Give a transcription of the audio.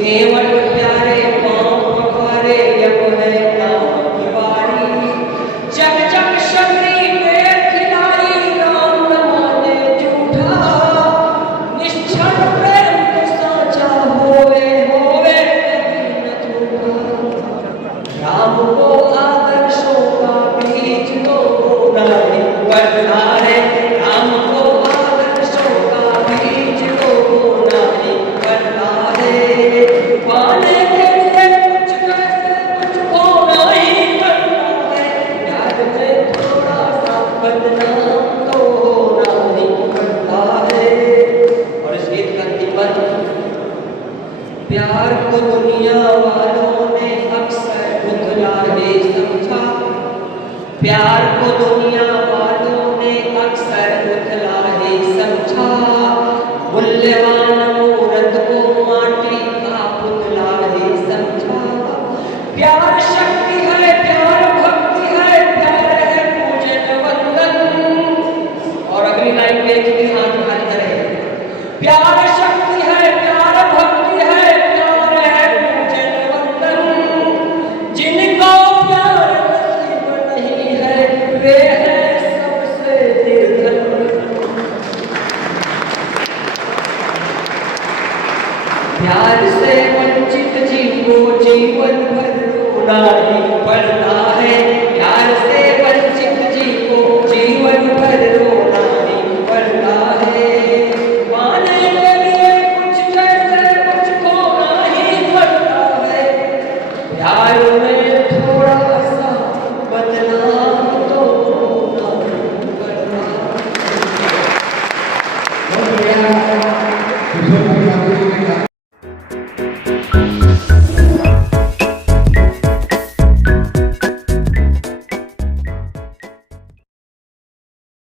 केवल प्यारे पांव पखारे जब है प्यार को दुनिया वालों ने अक्सर उथला ही समझा, मूल्यवान मूर्त को माटी का पुतला ही समझा। प्यार शक्ति है, प्यार भक्ति है, प्यार है पूजन वंदन। और अगली लाइन पे एक भी हाथ खाली करे। प्यार शक्ति है, प्यार भक्ति है, प्यार है पूजन वंदन। जिनको प्यार नसीब नहीं है वे हैं सबसे निर्धन। प्यार से वंचित जीव को जीवन भर रोना ही पड़ता है। प्यार से वंचित जीव को जीवन भर रोना ही पड़ता है। पाने के लिए कुछ जैसे कुछ खोना ही पड़ता है। प्यार में थोड़ा